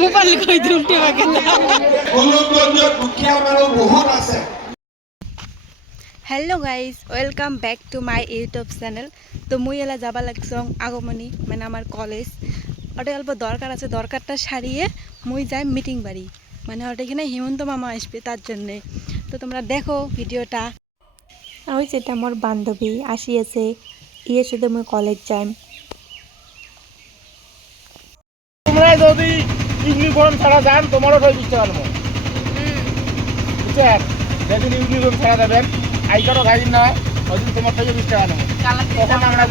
Mobile কই দিম টেবা কেলা গোলকগঞ্জত দুখীয়া মানুহ বহুত আছে। Hello guys welcome back to my YouTube channel. तो मुई एला जाबा लागसं আগমনী মানে আমার কলেজ ওটা অল্প দরকার আছে, দরকারটা সারিয়ে মুই যাই মিটিং বাড়ি, মানে ওটা এখানে হেমন্ত মামা আসবে তার জন্যে। তো তোমরা দেখো ভিডিওটা। ওই যেটা আমার বান্ধবী আসিয়েছে ইয়ে শুধু মুই কলেজ যাই। তোমরা যদি ইউনিফর্ম ছাড়া যান তোমারও তো দিতে পারবো। বুঝছেন, যেদিন ইউনিফর্ম ছাড়া দেবেন আই কার্ডও খাইন না, ওই দিন তোমার থেকে দিতে পারবো। তখন আমরা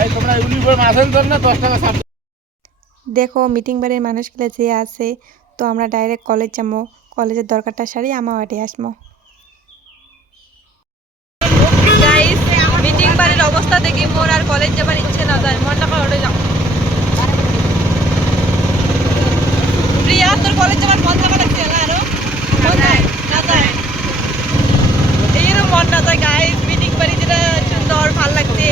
এই তোমরা ইউনিফর্ম আসেন জন্য 10 টাকা ছাড়। দেখো মিটিং বাড়ির মানুষগুলো যে আছে, তো আমরা ডাইরেক্ট কলেজ যাবো, কলেজের দরকারটা সারি আমার ওয়াটে আসবো। মিটিং বাড়ির অবস্থা দেখি মোর আর কলেজ যাবার ইচ্ছে না যায়, মনটা করে যাও। প্রিয়া তোর কলেজ যাবার মন যাবার লাগছে না? আরো মন যায় না যায়, এইরকম মন না যায় গাইস। মিটিং বাড়ি যেটা সুন্দর ভাল লাগছে।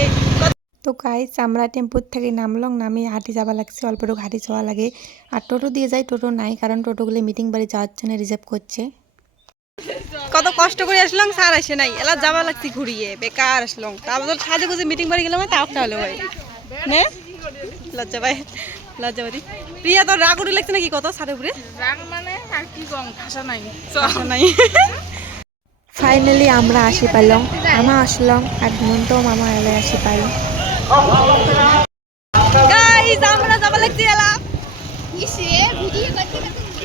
তো গাইস আমরা টেম্পুর থেকে নামলাম, নামি হাঁটি যাবা লাগছে, অল্পটুকু হাঁটি যাওয়া লাগে। আর টোটো দিয়ে যাই, টোটো নাই কারণ টোটোগুলো মিটিং বাড়ি যাওয়ার জন্য রিজার্ভ করছে। কত কষ্ট করে আসলাম, স্যার আসে নাই, এলা যাবা লাগছে ঘুরিয়ে, বেকার আসলাম। তারপর সাজে গুজে মিটিং বাড়ি গেলাম, তাপটা হলো ভাই নে লজ্জা ভাই, লজ্জাবাদী। প্রিয়া তোর রাগ উঠে লাগছে নাকি কত সারে উপরে? রাগ মানে আর কি কম, ভাষা নাই। ফাইনালি আমরা আসি পাইলাম, মামা আসলাম আর হেমন্ত মামা এলে আসি পাই। গাইস আমরা যাবা লাগছি এলা ইসে ভিডিও করতে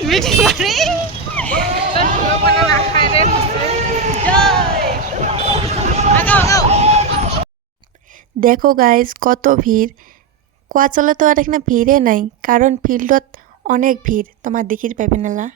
মিটিং বাড়ি। লোকনা না খায় রে। দেখো গাইস কত ভিড়, কোয়াচলে তো আর এখানে ভিড়ে নাই, কারণ ফিল্ডত অনেক ভিড়, তোমার দেখির পাবেন না।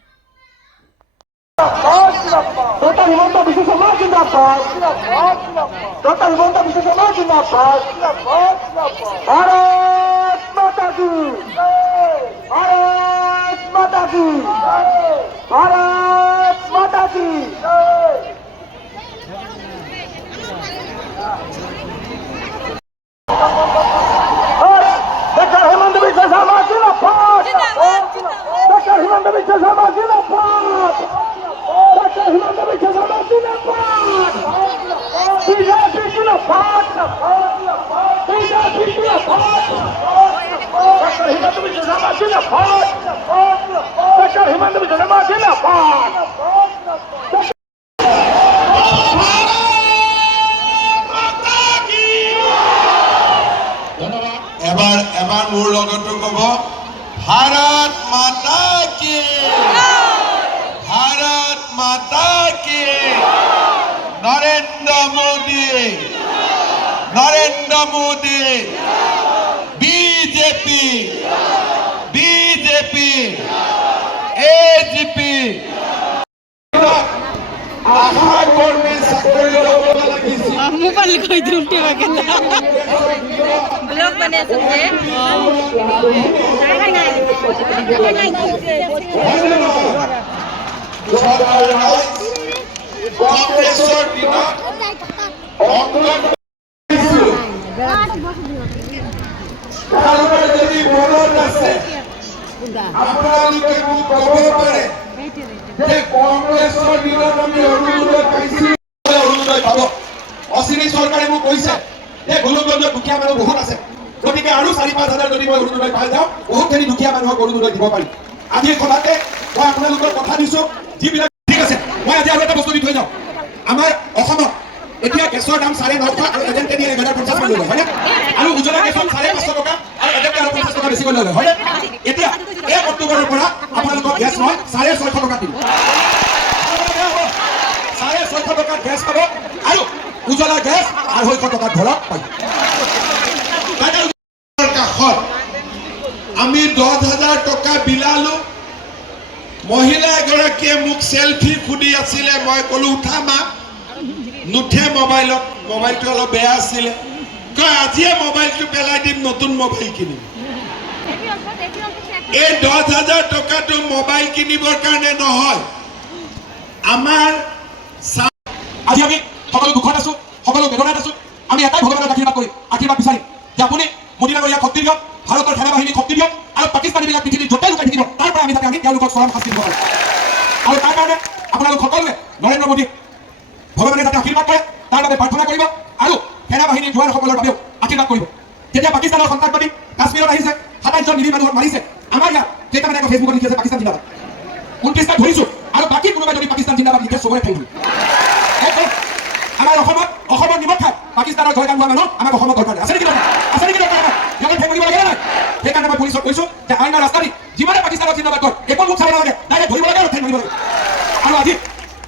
এবাৰ এবাৰ মোৰ লগতো ক'ব, ভাৰত মাতা কি, ভাৰত মাতা কি, Narendra Modi, Narendra Modi, BJP, BJP, AGP. আশা কৰ্মী চাকৰি ল'ব লাগিছিল। মোবাইল কই দিম টেবা কেলা ব্লগ বানিয়ে আছে কংগ্ৰেছৰ দিনত যদি মনত আছে আপোনালোকে মোক ক'ব পাৰে যে কংগ্ৰেছৰ দিনত আমি অৰুণোদয় পাইছিলোঁ। অৰুণোদয় পাব, অচিনাকি চৰকাৰে মোক কৈছে যে গোলকগঞ্জত দুখীয়া মানুহ বহুত আছে, গতিকে আৰু 4-5 হাজাৰ যদি মই অৰুণোদয় পাই যাওঁ বহুতখিনি দুখীয়া মানুহক অৰুণোদয় দিব পাৰিম। আজিৰ সভাতে মই আপোনালোকৰ কথা দিছোঁ, যিবিলাক ঠিক আছে। মই আজি আৰু এটা বস্তু দি থৈ যাওঁ, আমাৰ অসমত এতিয়া গেছৰ দাম 950 আৰু এজেণ্টে দিয়ে 1050 মান লয়, হয়নে? আৰু উজলা গেছত 550 টকা আৰু এজেণ্টে আৰু 50 টকা বেছিকৈ লয়, হয়নে? এতিয়া 1 অক্টোবৰৰ পৰা আপোনালোকক গেছ নহয় 650 টকা দিব, 650 টকাত গেছ পাব আৰু উজলা গেছ 250 টকাত ঘৰত পাব। কাষত আমি 10,000 টকা বিলালো, মহিলা এগৰাকীয়ে মোক সেলফি খুদি আছিলে, মই ক'লো উঠা মা, নুঠে মোবাইলত, মোবাইলটো অলপ বেয়া আছিলে, কয় আজিয়ে মোবাইলটো পেলাই দিম, নতুন মোবাইল কিনিম। এই 10,000 টকাটো মোবাইল কিনিবৰ কাৰণে নহয়, আমাৰ আজি আমি সকলো দুখত আছো, সকলো বেদনাত আছো, আমি এটাই ভগৱানক আশীৰ্বাদ কৰিম, আশীৰ্বাদ বিচাৰিম যে আপুনি মোদী ডাঙৰীয়া শক্তি দিয়ক, ভাৰতৰ সেনাবাহিনী শক্তি দিয়ক, আৰু পাকিস্তানীবিলাক পৃথিৱীৰ য'তে লুকাই থাকিব তাৰ পৰা আমি তেওঁলোকক চৰম শাস্তি দিব পাৰোঁ। আৰু তাৰ কাৰণে আপোনালোক সকলোৱে নৰেন্দ্ৰ মোদীক ভগৱানে যাতে আশীৰ্বাদ কৰে তাৰ বাবে প্ৰাৰ্থনা কৰিব, আৰু সেনাবাহিনীৰ জোৱানসকলৰ বাবেও আশীৰ্বাদ কৰিব। যেতিয়া পাকিস্তানৰ সন্ত্ৰাসবাদী কাশ্মীৰত আহিছে, 27 জন নিৰীহ মানুহক মাৰিছে, আমাৰ ইয়াত কেইটামানে আকৌ ফেচবুকত লিখি আছে পাকিস্তান জিন্দাবাদ। 29টা ধৰিছোঁ, আৰু বাকী কোনোবাই যদি পাকিস্তান জিন্দাবাদ লিখে চবৰে ঠাই ধৰিম। আমাৰ অসমৰ নিমখ খাই পাকিস্তানৰ জয়গান হোৱা মানুহ আমাক অসমত দৰকাৰ আছে নেকি? আছে নেকি দৰকাৰ? সিহঁতে ঠেক দিব লাগে নাই? সেইকাৰণে মই পুলিচক কৈছোঁ যে আইনৰ ৰাস্তা দি যিমানে পাকিস্তানত জিন্দাবাদ কয় একো মুখ চাব নালাগে, ডাইৰেক্ট ধৰিব লাগে আৰু ঠেক ধৰিব লাগে। আৰু আজি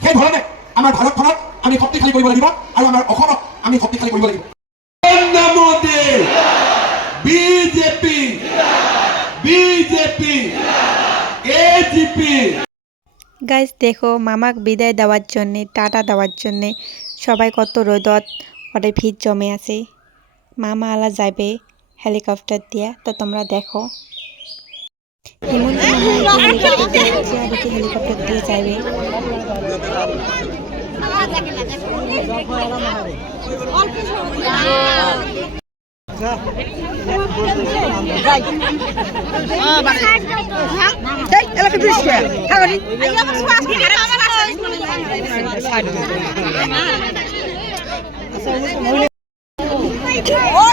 সেই ধৰণে আমাৰ ভাৰতখনক আমি শক্তিশালী কৰিব লাগিব, আৰু আমাৰ অসমক আমি শক্তিশালী কৰিব লাগিব। BJP BJP AGP. গাইজ দেখো মামাক বিদায় দেওয়ার জন্যে, টাটা দেওয়ার জন্যে সবাই কত রোদত ওদের ভিড় জমে আছে। মামা আলা যাবে হেলিকপ্টার দিয়ে, তো তোমরা দেখো হেমন্ত হেলিকপ্টার দিয়ে যাবে। Oh,